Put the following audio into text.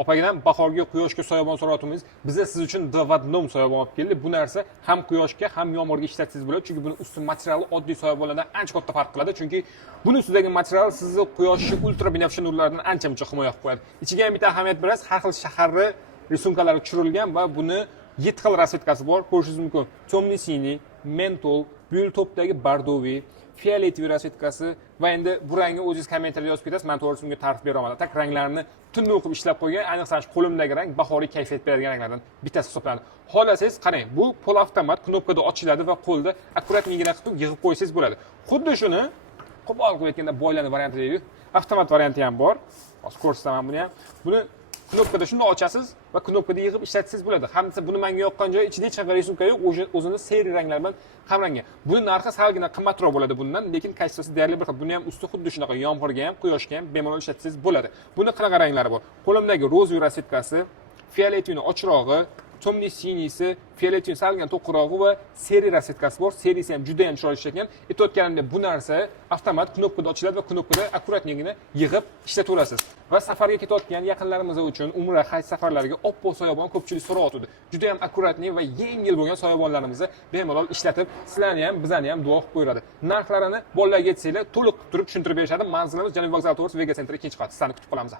Opagidan bahorgi quyoshga soyabon so'rayotimiz, biza siz uchun dvom soyabon olib keldik. Bu narsa ham quyoshga, ham yomg'irga ishlatsiz bo'ladi, chunki buni usti materiali oddiy soyabonlardan ancha katta farq qiladi, chunki buni ustidagi material sizni quyoshni ultra binafsha nurlardan ancha-muncha himoya qilib qo'yadi. Ichiga ham bitta ahamiyat berasiz, har xil shaharni risunkalari tushirilgan va buni 7 xil rasvetkasi bor. Ko'rishingiz mumkin. Temniy siniy, mentol, bu topdagi bardoviy, fioletoviy rasvetkasi va endi bu rangni o'zingiz kommentariyada yozib ketasiz. Men to'g'risi unga ta'rif bera olmadim. Tak ranglarni tunni o'qib ishlab qo'ygan, ayniqsa qo'limdagi rang bahoriy kayfiyat beradigan ranglardan bittasi hisoblanadi. Xolasangiz qarang, bu pol avtomat knopkada ochiladi va qo'lda akkurat mingina qilib yig'ib qo'ysangiz bo'ladi. Xuddi shuni qo'pol qilib aytganda boylarning varianti deydi. Avtomat varianti ham bor. Hozir ko'rsataman buni ham. Buni knopkada shunday ochasiz va knopkada yig'ib ishlatsangiz bo'ladi. Hamda buni menga yoqqan joyi ichida hech qanday risunka yo'q, o'zini seri ranglar bilan qamrangan. Buni narxi salgina qimmatroq bo'ladi bundan, lekin kачествоsi deyarli bir xil. Buni ham usti xuddi shunaqa yomg'irga ham, quyoshga ham bemalol ishlatsangiz bo'ladi. Buni qanaqa ranglari bor? Qo'limdagi rozoviy rasvetkasi, fioletoviy ochirog'i, temniy siniysi, fioletoviy salgina to'qirog'i va seri rasvetkasi bor. Serisi ham juda ham chiroyli ishlagan. Aytayotganimda bu narsa avtomat knopkada ochiladi va knopkada akkuratligini yig'ib ishlataverasiz. Va safarga ketayotgan yaqinlarimiz uchun umra, haj safarlariga oppoq soyabon ko'pchilik so'rayotdi. Juda ham akkuratli va yengil bo'lgan soyabonlarimizni bemalol ishlatib, sizlarni ham, bizani ham duo qilib qo'yadi. Narxlarini bolalarga aytsanglar, to'liq turib tushuntirib berishadi. Manzilimiz Janubiy vokzal to'g'risi Vega Center 2-qavat. Sizlarni kutib qolamiz.